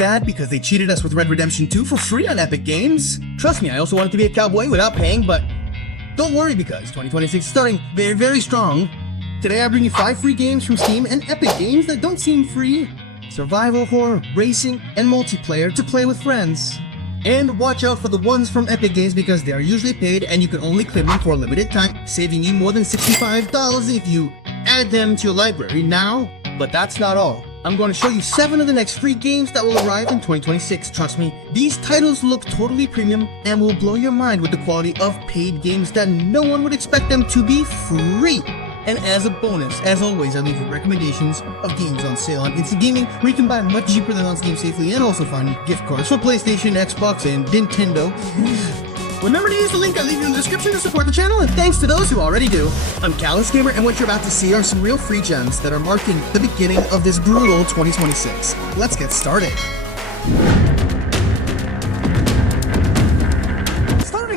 sad because they cheated us with Red Redemption 2 for free on Epic Games. Trust me, I also wanted to be a cowboy without paying, but don't worry because 2026 is starting very, very strong. Today I bring you 5 free games from Steam and Epic Games that don't seem free. Survival, horror, racing, and multiplayer to play with friends. And watch out for the ones from Epic Games because they are usually paid and you can only claim them for a limited time, saving you more than $65 if you add them to your library now. But that's not all. I'm going to show you 7 of the next free games that will arrive in 2026. Trust me, these titles look totally premium and will blow your mind with the quality of paid games that no one would expect them to be free. And as a bonus, as always, I leave you recommendations of games on sale on Instant Gaming, where you can buy much cheaper than on Steam safely, and also find gift cards for PlayStation, Xbox, and Nintendo. Remember to use the link I leave you in the description to support the channel, and thanks to those who already do. I'm TheCalisGamer, and what you're about to see are some real free gems that are marking the beginning of this brutal 2026. Let's get started.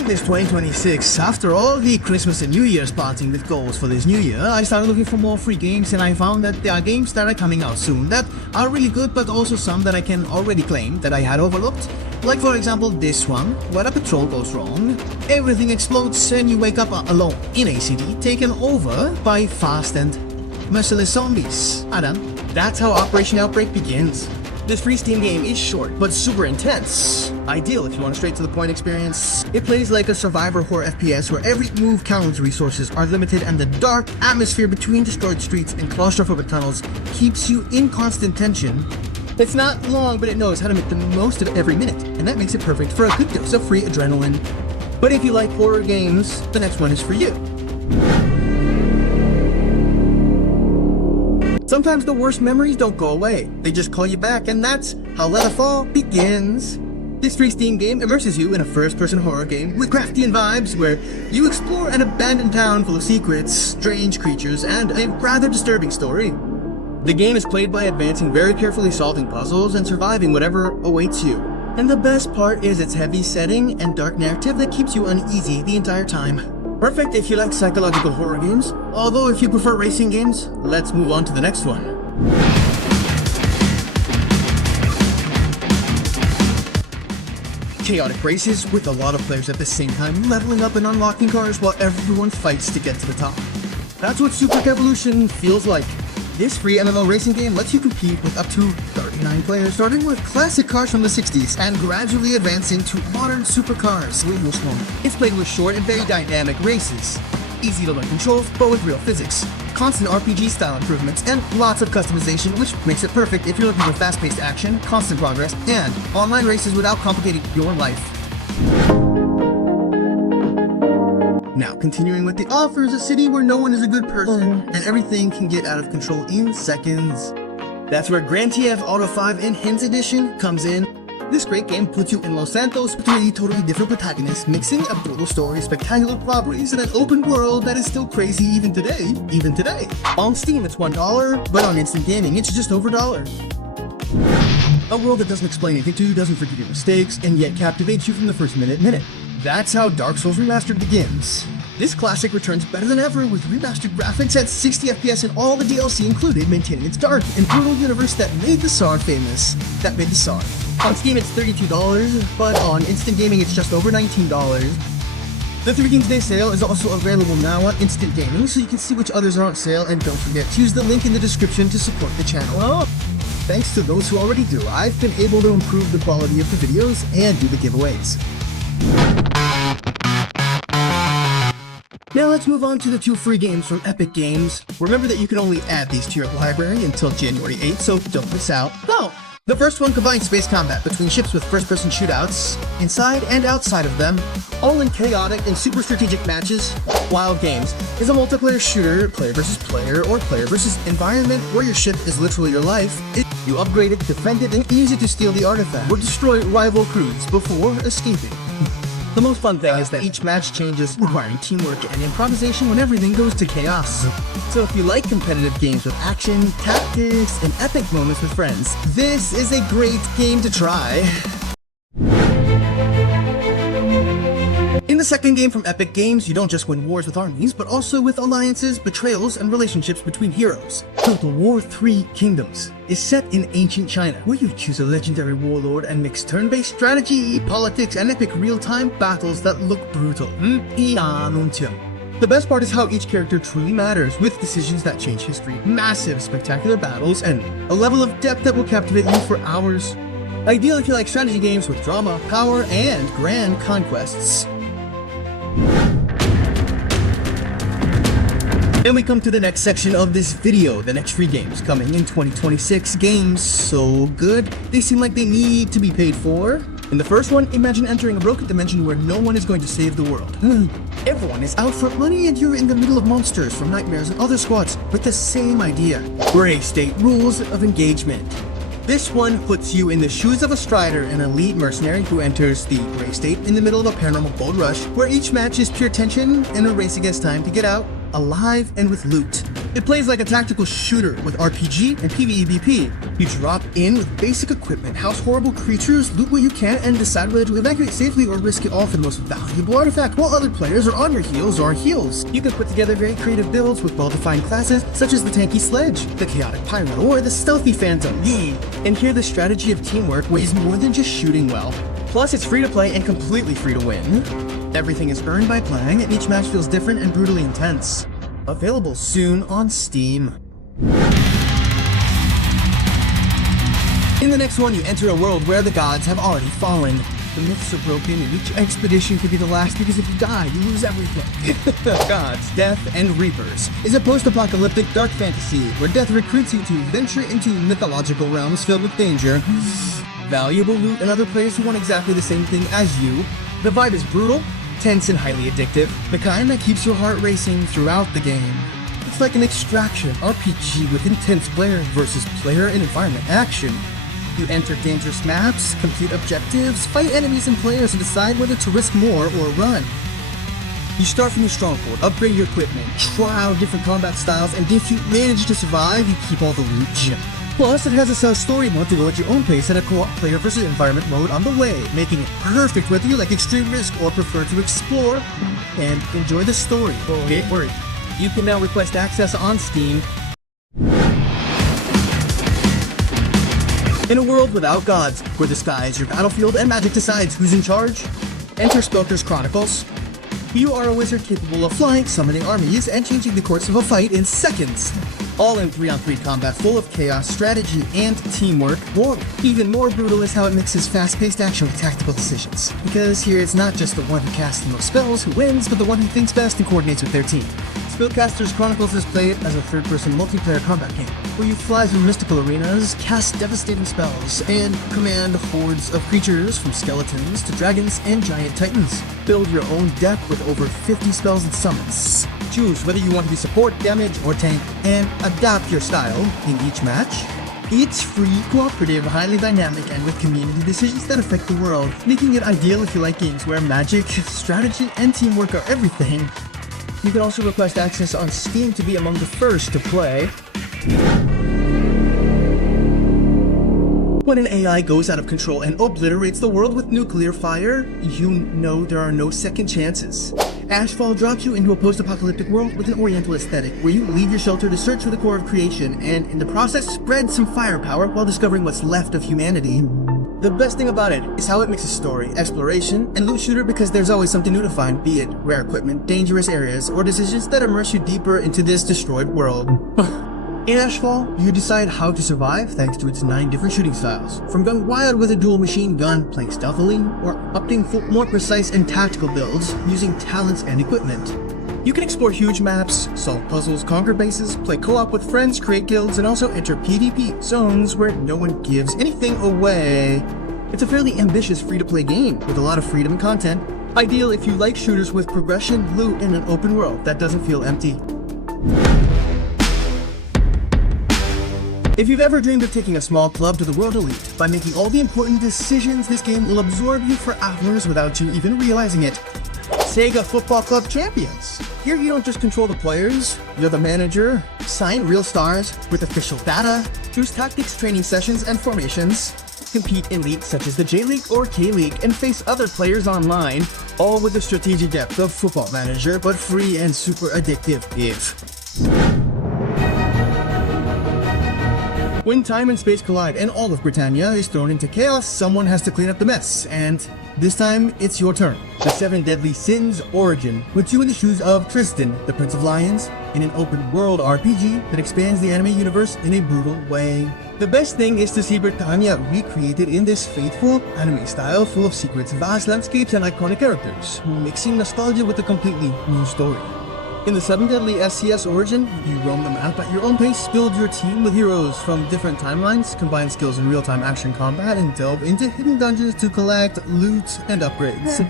This 2026, after all the Christmas and New Year spotting with goals for this new year, I started looking for more free games, and I found that there are games that are coming out soon that are really good, but also some that I can already claim that I had overlooked. Like for example this one, where a patrol goes wrong, everything explodes and you wake up alone in a city taken over by fast and merciless zombies. Adam, that's how Operation Outbreak begins. This free Steam game is short, but super intense. Ideal if you want a straight-to-the-point experience. It plays like a survivor horror FPS where every move counts, resources are limited, and the dark atmosphere between destroyed streets and claustrophobic tunnels keeps you in constant tension. It's not long, but it knows how to make the most of every minute, and that makes it perfect for a good dose of free adrenaline. But if you like horror games, the next one is for you. Sometimes the worst memories don't go away, they just call you back, and that's how Let It Fall begins. This free Steam game immerses you in a first-person horror game with Craftian vibes where you explore an abandoned town full of secrets, strange creatures, and a rather disturbing story. The game is played by advancing very carefully, solving puzzles and surviving whatever awaits you. And the best part is its heavy setting and dark narrative that keeps you uneasy the entire time. Perfect if you like psychological horror games, although if you prefer racing games, let's move on to the next one. Chaotic races with a lot of players at the same time, leveling up and unlocking cars while everyone fights to get to the top. That's what Super Evolution feels like. This free MMO racing game lets you compete with up to 39 players, starting with classic cars from the 60s and gradually advancing to modern supercars. It's played with short and very dynamic races, easy to learn controls but with real physics, constant RPG style improvements, and lots of customization, which makes it perfect if you're looking for fast-paced action, constant progress, and online races without complicating your life. Now, continuing with the offers, a city where no one is a good person and everything can get out of control in seconds. That's where Grand Theft Auto 5 Enhanced Edition comes in. This great game puts you in Los Santos with 3 totally different protagonists, mixing a brutal story, spectacular robberies, and an open world that is still crazy even today. On Steam it's $1, but on Instant Gaming it's just over $1. A world that doesn't explain anything to you, doesn't forgive your mistakes, and yet captivates you from the first minute. That's how Dark Souls Remastered begins. This classic returns better than ever with remastered graphics at 60 FPS and all the DLC included, maintaining its dark and brutal universe that made the SAR famous. On Steam it's $32, but on Instant Gaming it's just over $19. The 3 Kings Day sale is also available now on Instant Gaming, so you can see which others are on sale, and don't forget to use the link in the description to support the channel. Thanks to those who already do, I've been able to improve the quality of the videos and do the giveaways. Now let's move on to the 2 free games from Epic Games. Remember that you can only add these to your library until January 8th, so don't miss out. The first one combines space combat between ships with first-person shootouts, inside and outside of them, all in chaotic and super strategic matches. Wild Games is a multiplayer shooter, player versus player, or player versus environment, where your ship is literally your life. You upgrade it, defend it, and use it to steal the artifact, or destroy rival crews before escaping. The most fun thing is that each match changes, requiring teamwork and improvisation when everything goes to chaos. So if you like competitive games with action, tactics, and epic moments with friends, this is a great game to try. In the second game from Epic Games, you don't just win wars with armies, but also with alliances, betrayals, and relationships between heroes. Total War 3 Kingdoms is set in ancient China, where you choose a legendary warlord and mix turn-based strategy, politics, and epic real-time battles that look brutal. The best part is how each character truly matters, with decisions that change history, massive, spectacular battles, and a level of depth that will captivate you for hours. Ideal if you like strategy games with drama, power, and grand conquests. And we come to the next section of this video, the next free games coming in 2026. Games so good, they seem like they need to be paid for. In the first one, imagine entering a broken dimension where no one is going to save the world. Everyone is out for money and you're in the middle of monsters from Nightmares and other squads with the same idea. Gray State rules of engagement. This one puts you in the shoes of a strider, an elite mercenary who enters the Gray State in the middle of a paranormal gold rush, where each match is pure tension and a race against time to get out alive and with loot. It plays like a tactical shooter with RPG and PvEBP. You drop in with basic equipment, house horrible creatures, loot what you can, and decide whether to evacuate safely or risk it all for the most valuable artifact while other players are on your heels or heels. You can put together very creative builds with well-defined classes such as the tanky sledge, the chaotic pyro, or the stealthy phantom. And here the strategy of teamwork weighs more than just shooting well. Plus, it's free to play and completely free to win. Everything is earned by playing, and each match feels different and brutally intense. Available soon on Steam. In the next one, you enter a world where the gods have already fallen. The myths are broken, and each expedition could be the last because if you die, you lose everything. Gods, Death, and Reapers is a post-apocalyptic dark fantasy where death recruits you to venture into mythological realms filled with danger, valuable loot, and other players who want exactly the same thing as you. The vibe is brutal, tense, and highly addictive, the kind that keeps your heart racing throughout the game. It's like an extraction RPG with intense player versus player and environment action. You enter dangerous maps, complete objectives, fight enemies and players, and decide whether to risk more or run. You start from your stronghold, upgrade your equipment, try out different combat styles, and if you manage to survive, you keep all the loot gem. Plus, it has a story mode to go at your own pace and a co-op player versus environment mode on the way, making it perfect whether you like extreme risk or prefer to explore and enjoy the story. Get worried. You can now request access on Steam. In a world without gods, where the sky is your battlefield and magic decides who's in charge, enter Spelker's Chronicles. You are a wizard capable of flying, summoning armies, and changing the course of a fight in seconds. All in 3-on-3 combat full of chaos, strategy, and teamwork. Or even more brutal is how it mixes fast-paced action with tactical decisions. Because here it's not just the one who casts the most spells who wins, but the one who thinks best and coordinates with their team. Spellcaster's Chronicles is played as a third-person multiplayer combat game, where you fly through mystical arenas, cast devastating spells, and command hordes of creatures from skeletons to dragons and giant titans. Build your own deck with over 50 spells and summons. Choose whether you want to be support, damage, or tank, and adapt your style in each match. It's free, cooperative, highly dynamic, and with community decisions that affect the world, making it ideal if you like games where magic, strategy, and teamwork are everything. You can also request access on Steam to be among the first to play. When an AI goes out of control and obliterates the world with nuclear fire, you know there are no second chances. Ashfall drops you into a post-apocalyptic world with an oriental aesthetic, where you leave your shelter to search for the core of creation, and in the process spread some firepower while discovering what's left of humanity. The best thing about it is how it mixes story, exploration, and loot shooter because there's always something new to find, be it rare equipment, dangerous areas, or decisions that immerse you deeper into this destroyed world. In Ashfall, you decide how to survive thanks to its 9 different shooting styles, from going wild with a dual machine gun, playing stealthily, or opting for more precise and tactical builds using talents and equipment. You can explore huge maps, solve puzzles, conquer bases, play co-op with friends, create guilds, and also enter PvP zones where no one gives anything away. It's a fairly ambitious free-to-play game with a lot of freedom and content, ideal if you like shooters with progression, loot, and an open world that doesn't feel empty. If you've ever dreamed of taking a small club to the world elite by making all the important decisions, this game will absorb you for hours without you even realizing it. Sega Football Club Champions. Here you don't just control the players, you're the manager, sign real stars with official data, choose tactics, training sessions, and formations, compete in leagues such as the J-League or K-League, and face other players online, all with the strategic depth of Football Manager, but free and super addictive if. When time and space collide and all of Britannia is thrown into chaos, someone has to clean up the mess, and this time it's your turn. The 7 Deadly Sins Origin puts you in the shoes of Tristan, the Prince of Lions, in an open-world RPG that expands the anime universe in a brutal way. The best thing is to see Britannia recreated in this faithful anime style full of secrets, vast landscapes, and iconic characters, mixing nostalgia with a completely new story. In the 7 Deadly SCS Origin, you roam the map at your own pace, build your team with heroes from different timelines, combine skills in real-time action combat, and delve into hidden dungeons to collect loot and upgrades.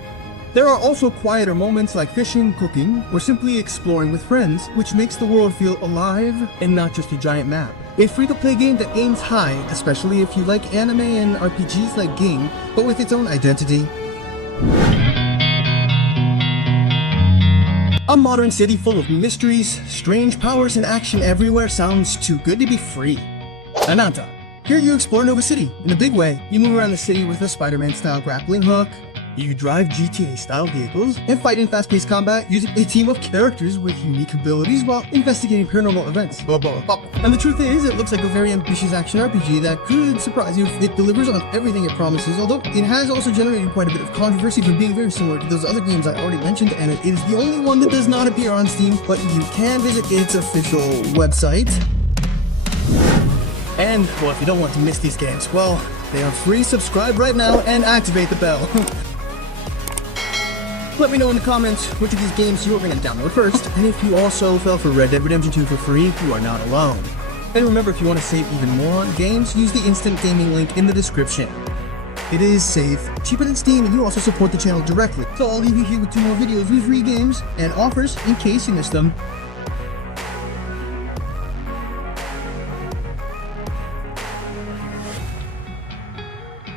There are also quieter moments like fishing, cooking, or simply exploring with friends, which makes the world feel alive and not just a giant map. A free-to-play game that aims high, especially if you like anime and RPGs like Ging, but with its own identity. A modern city full of mysteries, strange powers, and action everywhere sounds too good to be free. Ananta. Here you explore Nova City in a big way. You move around the city with a Spider-Man style grappling hook. You drive GTA style vehicles and fight in fast-paced combat using a team of characters with unique abilities while investigating paranormal events. And the truth is, it looks like a very ambitious action RPG that could surprise you if it delivers on everything it promises, although it has also generated quite a bit of controversy for being very similar to those other games I already mentioned, and it is the only one that does not appear on Steam, but you can visit its official website. And, well, if you don't want to miss these games, well, they are free. Subscribe right now and activate the bell. Let me know in the comments which of these games you are going to download first, and if you also fell for Red Dead Redemption 2 for free, you are not alone. And remember, if you want to save even more on games, use the instant gaming link in the description. It is safe, cheaper than Steam, and you also support the channel directly. So I'll leave you here with 2 more videos with free games and offers in case you missed them.